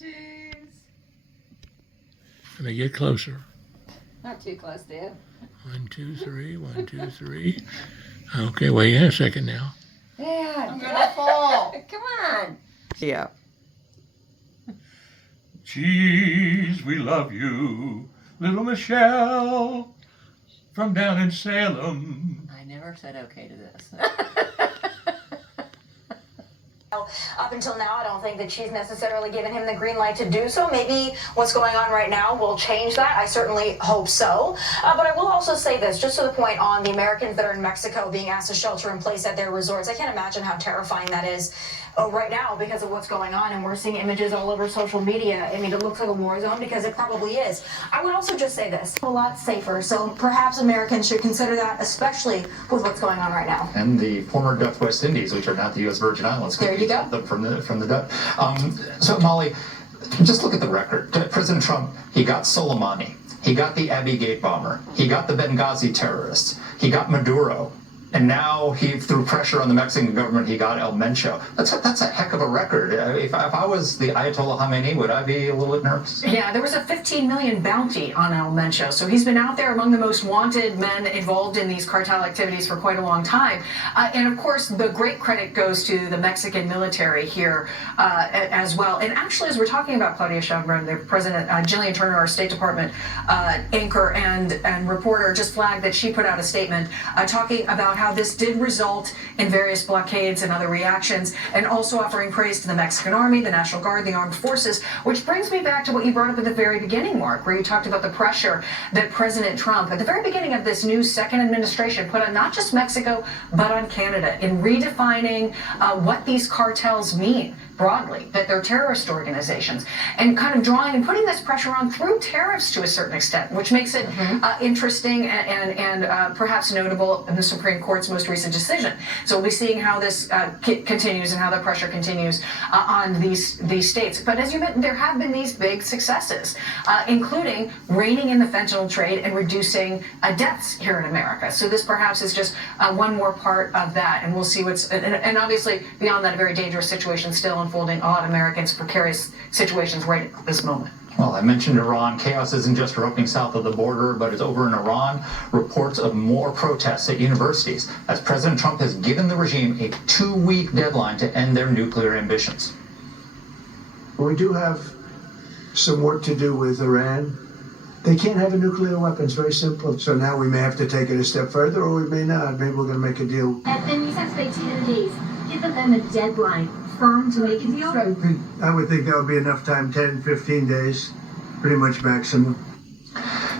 Jeez. Let me get closer. Not too close, Dad. 1, 2, 3. 1, 2, 3. Okay, wait a second now. Dad. I'm gonna fall. Come on. Yeah. Geez, we love you, little Michelle, from down in Salem. I never said okay to this. Up until now, I don't think that she's necessarily given him the green light to do so. Maybe what's going on right now will change that. I certainly hope so. But I will also say this, just to the point on the Americans that are in Mexico being asked to shelter in place at their resorts. I can't imagine how terrifying that is right now because of what's going on. And we're seeing images all over social media. I mean, it looks like a war zone because it probably is. I would also just say this, a lot safer. So perhaps Americans should consider that, especially with what's going on right now. And the former Dutch West Indies, which are not the U.S. Virgin Islands. There you go. From the Dutch. So Molly, just look at the record. President Trump, he got Soleimani, he got the Abbey Gate bomber, he got the Benghazi terrorists, he got Maduro, and now he, through pressure on the Mexican government, he got El Mencho. That's a heck of a record. If I was the Ayatollah Khamenei, would I be a little bit nervous? Yeah, there was a $15 million bounty on El Mencho, so he's been out there among the most wanted men involved in these cartel activities for quite a long time. And of course, the great credit goes to the Mexican military here as well. And actually, as we're talking about Claudia Sheinbaum, the President Jillian Turner, our State Department anchor and reporter, just flagged that she put out a statement talking about how this did result in various blockades and other reactions, and also offering praise to the Mexican Army, the National Guard, the Armed Forces, which brings me back to what you brought up at the very beginning, Mark, where you talked about the pressure that President Trump, at the very beginning of this new second administration, put on not just Mexico, but on Canada in redefining what these cartels mean broadly, that they're terrorist organizations, and kind of drawing and putting this pressure on through tariffs to a certain extent, which makes it interesting and perhaps notable in the Supreme Court's most recent decision. So we'll be seeing how this continues and how the pressure continues on these states. But as you mentioned, there have been these big successes, including reining in the fentanyl trade and reducing deaths here in America. So this perhaps is just one more part of that, and we'll see what's, and obviously beyond that, a very dangerous situation still unfolding, a lot of Americans' precarious situations right at this moment. Well, I mentioned Iran. Chaos isn't just erupting south of the border, but it's over in Iran. Reports of more protests at universities as President Trump has given the regime a 2-week deadline to end their nuclear ambitions. We do have some work to do with Iran. They can't have a nuclear weapon. It's very simple. So now we may have to take it a step further, or we may not. Maybe we're going to make a deal. And you said stay 10 days. Give them a deadline. Firm to make a deal? I would think that would be enough time, 10, 15 days, pretty much maximum.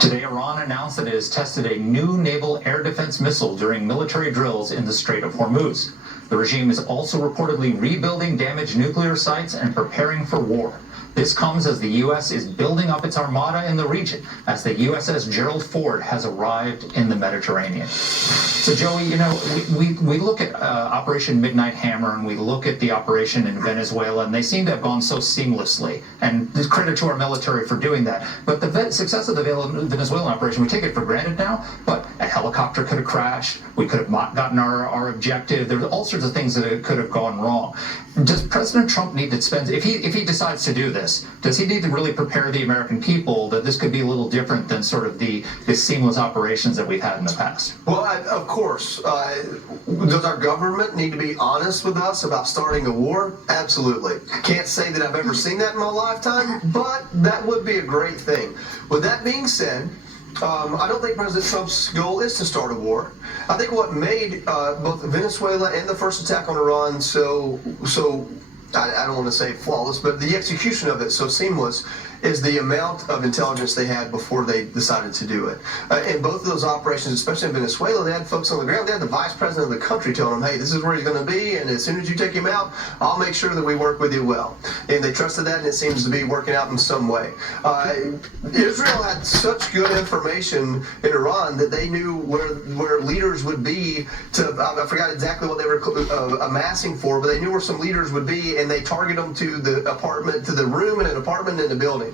Today, Iran announced that it has tested a new naval air defense missile during military drills in the Strait of Hormuz. The regime is also reportedly rebuilding damaged nuclear sites and preparing for war. This comes as the U.S. is building up its armada in the region as the USS Gerald Ford has arrived in the Mediterranean. So, Joey, you know, we look at Operation Midnight Hammer and we look at the operation in Venezuela, and they seem to have gone so seamlessly. And there's credit to our military for doing that. But the success of the Venezuelan operation, we take it for granted now, but a helicopter could have crashed. We could have not gotten our objective. There were all sorts of things that could have gone wrong. Does President Trump need to spend, if he decides to do this, does he need to really prepare the American people that this could be a little different than sort of the seamless operations that we've had in the past? Well, of course. Does our government need to be honest with us about starting a war? Absolutely. Can't say that I've ever seen that in my lifetime, but that would be a great thing. With that being said, I don't think President Trump's goal is to start a war. I think what made both Venezuela and the first attack on Iran so I don't want to say flawless, but the execution of it so seamless is the amount of intelligence they had before they decided to do it. In both of those operations, especially in Venezuela, they had folks on the ground. They had the vice president of the country telling them, hey, this is where he's going to be, and as soon as you take him out, I'll make sure that we work with you well. And they trusted that, and it seems to be working out in some way. Israel had such good information in Iran that they knew where leaders would be I forgot exactly what they were amassing for, but they knew where some leaders would be, and they targeted them to the apartment, to the room in an apartment in the building.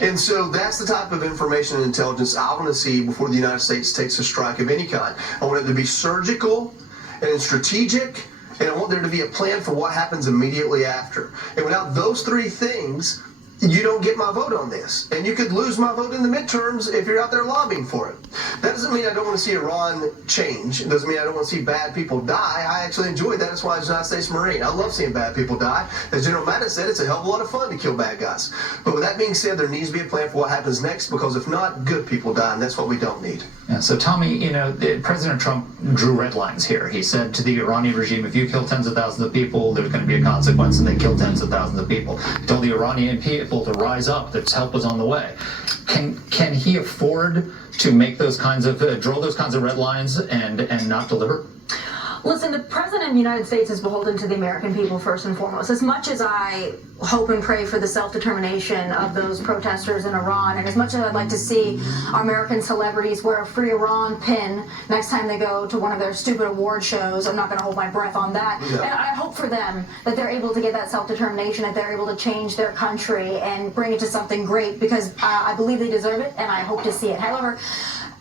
And so that's the type of information and intelligence I want to see before the United States takes a strike of any kind. I want it to be surgical and strategic, and I want there to be a plan for what happens immediately after. And without those three things, you don't get my vote on this. And you could lose my vote in the midterms if you're out there lobbying for it. That doesn't mean I don't want to see Iran change. It doesn't mean I don't want to see bad people die. I actually enjoy that. That's why I was a United States Marine. I love seeing bad people die. As General Mattis said, it's a hell of a lot of fun to kill bad guys. But with that being said, there needs to be a plan for what happens next, because if not, good people die, and that's what we don't need. Yeah, so Tommy, President Trump drew red lines here. He said to the Iranian regime, if you kill tens of thousands of people, there's going to be a consequence, and they killed tens of thousands of people. He told the Iranian people to rise up, that help was on the way. Can he afford to make those kinds of, draw those kinds of red lines and not deliver? Listen, the President of the United States is beholden to the American people first and foremost. As much as I hope and pray for the self-determination of those protesters in Iran, and as much as I'd like to see our American celebrities wear a Free Iran pin next time they go to one of their stupid award shows, I'm not going to hold my breath on that. No. And I hope for them that they're able to get that self-determination, that they're able to change their country and bring it to something great, because I believe they deserve it, and I hope to see it. However,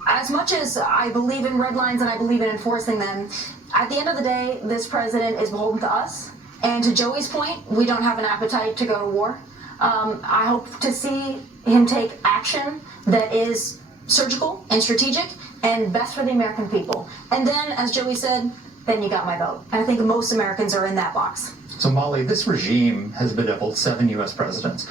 as much as I believe in red lines and I believe in enforcing them, at the end of the day, this president is beholden to us. And to Joey's point, we don't have an appetite to go to war. I hope to see him take action that is surgical and strategic and best for the American people. And then, as Joey said, then you got my vote. And I think most Americans are in that box. So Molly, this regime has bedeviled 7 U.S. presidents.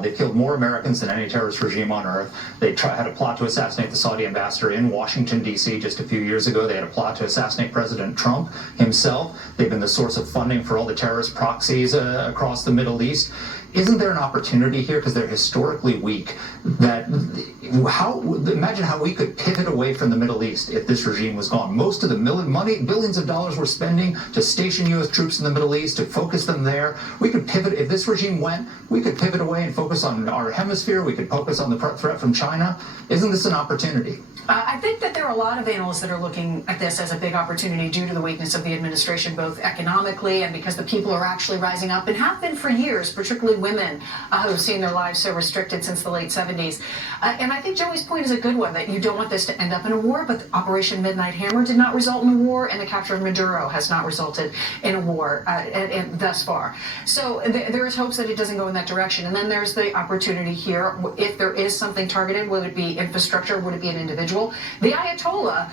They've killed more Americans than any terrorist regime on earth. They had a plot to assassinate the Saudi ambassador in Washington, D.C. just a few years ago. They had a plot to assassinate President Trump himself. They've been the source of funding for all the terrorist proxies across the Middle East. Isn't there an opportunity here, because they're historically weak, that imagine how we could pivot away from the Middle East if this regime was gone. Most of the money, billions of dollars we're spending to station U.S. troops in the Middle East, to focus them there. We could pivot, if this regime went, we could pivot away and focus on our hemisphere. We could focus on the threat from China. Isn't this an opportunity? I think that there are a lot of analysts that are looking at this as a big opportunity due to the weakness of the administration, both economically and because the people are actually rising up and have been for years, particularly women who have seen their lives so restricted since the late 70s. And I think Joey's point is a good one, that you don't want this to end up in a war, but Operation Midnight Hammer did not result in a war, and the capture of Maduro has not resulted in a war and thus far. So there is hopes that it doesn't go in that direction. And then there's the opportunity here, if there is something targeted, would it be infrastructure, would it be an individual? The Ayatollah,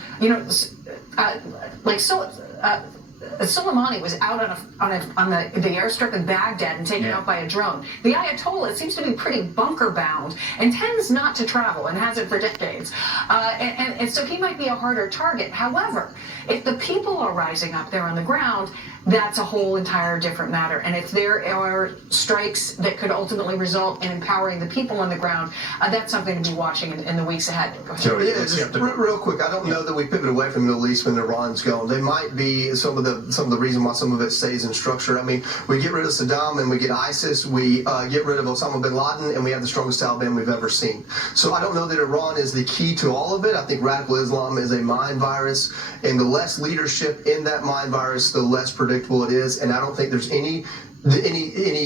Soleimani was out on the airstrip in Baghdad and taken out by a drone. The Ayatollah seems to be pretty bunker bound and tends not to travel and hasn't for decades. And so he might be a harder target. However, if the people are rising up there on the ground, that's a whole entire different matter. And if there are strikes that could ultimately result in empowering the people on the ground, that's something to be watching in the weeks ahead. Yeah, just real quick, I don't know that we pivot away from the Middle East when Iran's gone. They might be some of the reason why some of it stays in structure. I mean, we get rid of Saddam and we get ISIS, we get rid of Osama bin Laden, and we have the strongest Taliban we've ever seen. So I don't know that Iran is the key to all of it. I think radical Islam is a mind virus, and the less leadership in that mind virus, the less predictable it is. And I don't think there's any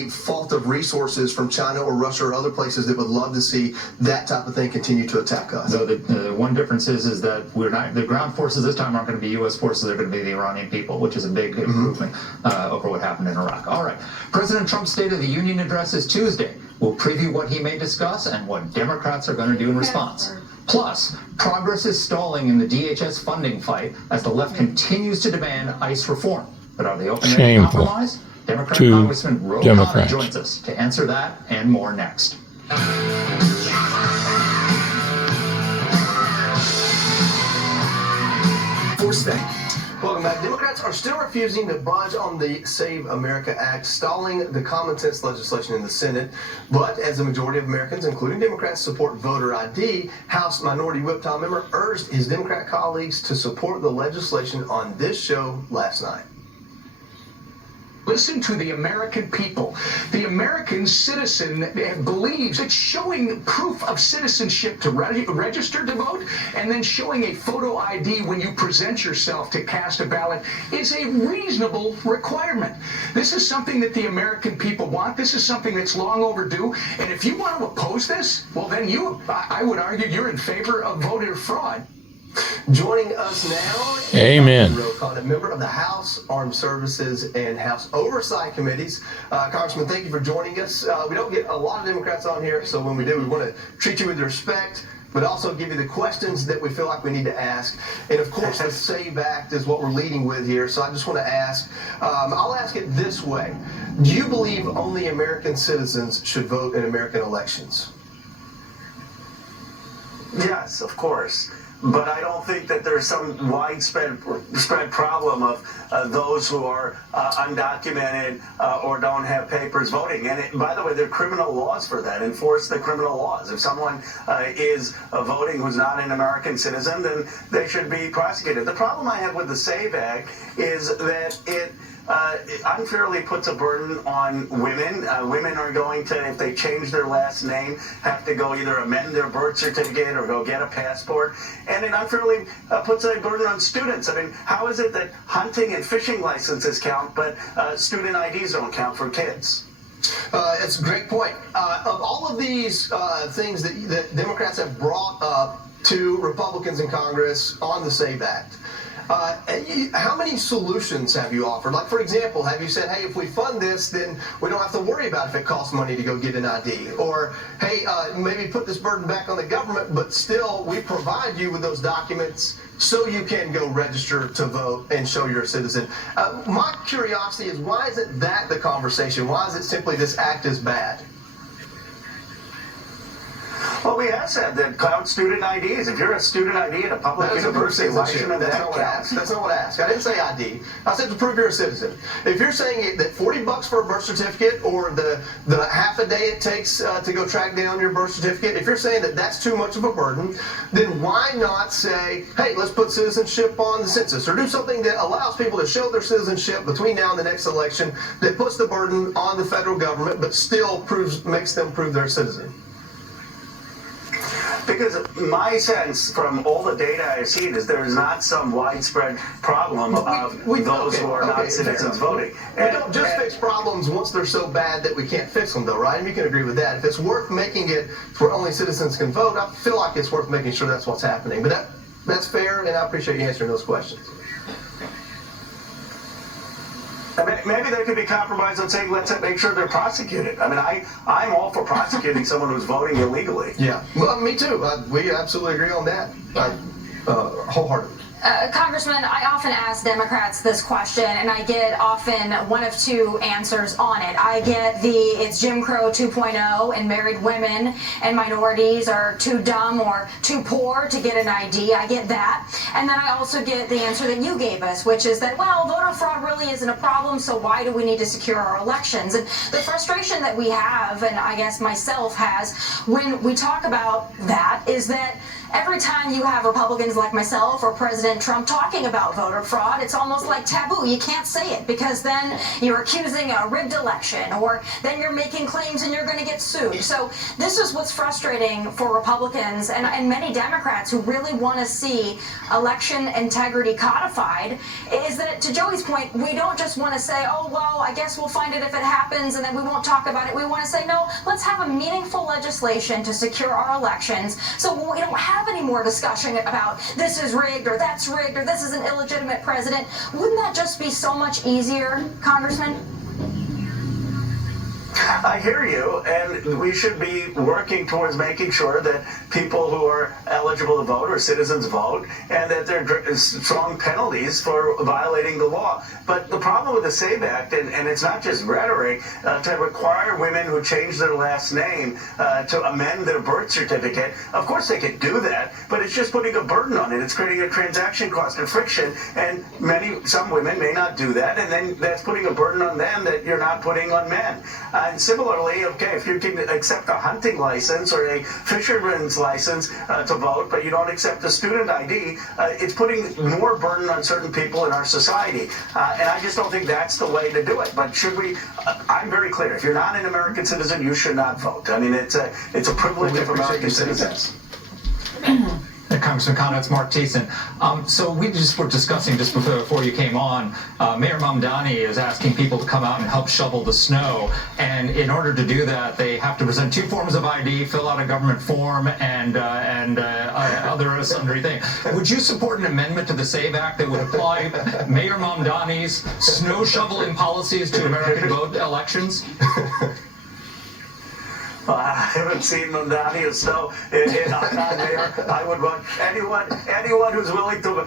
fault of resources from China or Russia or other places that would love to see that type of thing continue to attack us. So the one difference is that the ground forces this time aren't going to be U.S. forces, they're going to be the Iranian people, which is a big improvement over what happened in Iraq. All right, President Trump's State of the Union address is Tuesday. We'll preview what he may discuss and what Democrats are going to do in response. Plus, progress is stalling in the DHS funding fight as the left continues to demand ICE reform. But are they open to compromise? Democrat Congressman Ro Khanna joins us to answer that and more next. Welcome back. Democrats are still refusing to budge on the Save America Act, stalling the common sense legislation in the Senate. But as a majority of Americans, including Democrats, support voter ID, House Minority Whip Tom Emmer urged his Democrat colleagues to support the legislation on this show last night. Listen to the American people. The American citizen believes it's showing proof of citizenship to register to vote, and then showing a photo ID when you present yourself to cast a ballot is a reasonable requirement. This is something that the American people want. This is something that's long overdue. And if you want to oppose this, well, then I would argue you're in favor of voter fraud. Joining us now, Amen. a member of the House Armed Services and House Oversight Committees. Congressman, thank you for joining us. We don't get a lot of Democrats on here, so when we do, we want to treat you with respect, but also give you the questions that we feel like we need to ask. And of course, the SAVE Act is what we're leading with here, so I just want to ask, I'll ask it this way. Do you believe only American citizens should vote in American elections? Yes, of course. But I don't think that there's some widespread problem of those who are undocumented or don't have papers voting. And by the way, there are criminal laws for that. Enforce the criminal laws. If someone is voting who's not an American citizen, then they should be prosecuted. The problem I have with the SAVE Act is that it unfairly puts a burden on women. Women are going to, if they change their last name, have to go either amend their birth certificate or go get a passport. And it unfairly puts a burden on students. I mean, how is it that hunting and fishing licenses count, but student IDs don't count for kids? It's a great point. Of all of these things that Democrats have brought up to Republicans in Congress on the SAVE Act, how many solutions have you offered? Like, for example, have you said, hey, if we fund this, then we don't have to worry about if it costs money to go get an ID? Or, hey, maybe put this burden back on the government, but still we provide you with those documents so you can go register to vote and show you're a citizen. My curiosity is, why isn't that the conversation? Why is it simply this act is bad? Well, we have said that count student IDs. If you're a student ID at a public university, why shouldn't that count? That's not what I asked. I didn't say ID. I said to prove you're a citizen. If you're saying that $40 for a birth certificate or the half a day it takes to go track down your birth certificate, if you're saying that that's too much of a burden, then why not say, hey, let's put citizenship on the census, or do something that allows people to show their citizenship between now and the next election, that puts the burden on the federal government but still makes them prove they're a citizen? Because my sense from all the data I've seen is there is not some widespread problem of those who are not citizens voting. We don't just fix problems once they're so bad that we can't fix them, though, right? And you can agree with that. If it's worth making it where only citizens can vote, I feel like it's worth making sure that's what's happening. But that's fair, and I appreciate you answering those questions. Maybe there could be compromise on saying, let's make sure they're prosecuted. I mean, I'm all for prosecuting someone who's voting illegally. Yeah, well, me too. We absolutely agree on that, wholeheartedly. Congressman, I often ask Democrats this question, and I get often one of two answers on it. I get it's Jim Crow 2.0, and married women and minorities are too dumb or too poor to get an ID. I get that. And then I also get the answer that you gave us, which is that, well, voter fraud really isn't a problem, so why do we need to secure our elections? And the frustration that we have, and I guess myself has, when we talk about that, is that every time you have Republicans like myself or President Trump talking about voter fraud, it's almost like taboo. You can't say it because then you're accusing a rigged election, or then you're making claims and you're going to get sued. So this is what's frustrating for Republicans and many Democrats who really want to see election integrity codified, is that, to Joey's point, we don't just want to say, oh, well, I guess we'll find it if it happens and then we won't talk about it. We want to say, no, let's have a meaningful legislation to secure our elections so we don't have any more discussion about this is rigged or that's rigged or this is an illegitimate president. Wouldn't that just be so much easier, Congressman? I hear you, and we should be working towards making sure that people who are eligible to vote or citizens vote, and that there are strong penalties for violating the law. But the problem with the SAVE Act, and it's not just rhetoric, to require women who change their last name to amend their birth certificate, of course they could do that, but it's just putting a burden on it. It's creating a transaction cost and friction, and some women may not do that, and then that's putting a burden on them that you're not putting on men. And similarly, okay, if you can accept a hunting license or a fisherman's license to vote, but you don't accept a student ID, it's putting more burden on certain people in our society. And I just don't think that's the way to do it. But should we, I'm very clear, if you're not an American citizen, you should not vote. I mean, it's a privilege of American citizens. Congressman Khanna, it's Mark Thiessen. So we just were discussing just before you came on, Mayor Mamdani is asking people to come out and help shovel the snow. And in order to do that, they have to present 2 forms of ID, fill out a government form, and other sundry things. Would you support an amendment to the SAVE Act that would apply Mayor Mamdani's snow shoveling policies to American vote elections? I haven't seen Mamdani or Snow. I'm not mayor. I would want anyone who's willing to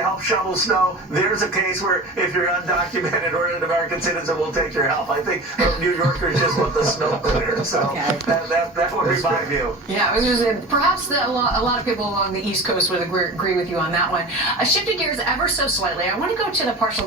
help shovel snow. There's a case where if you're undocumented or an American citizen, we'll take your help. I think New Yorkers just want the snow cleared. So that would be my view. Yeah, I was just saying, perhaps a lot of people along the East Coast would agree with you on that one. Shifting gears ever so slightly, I want to go to the partial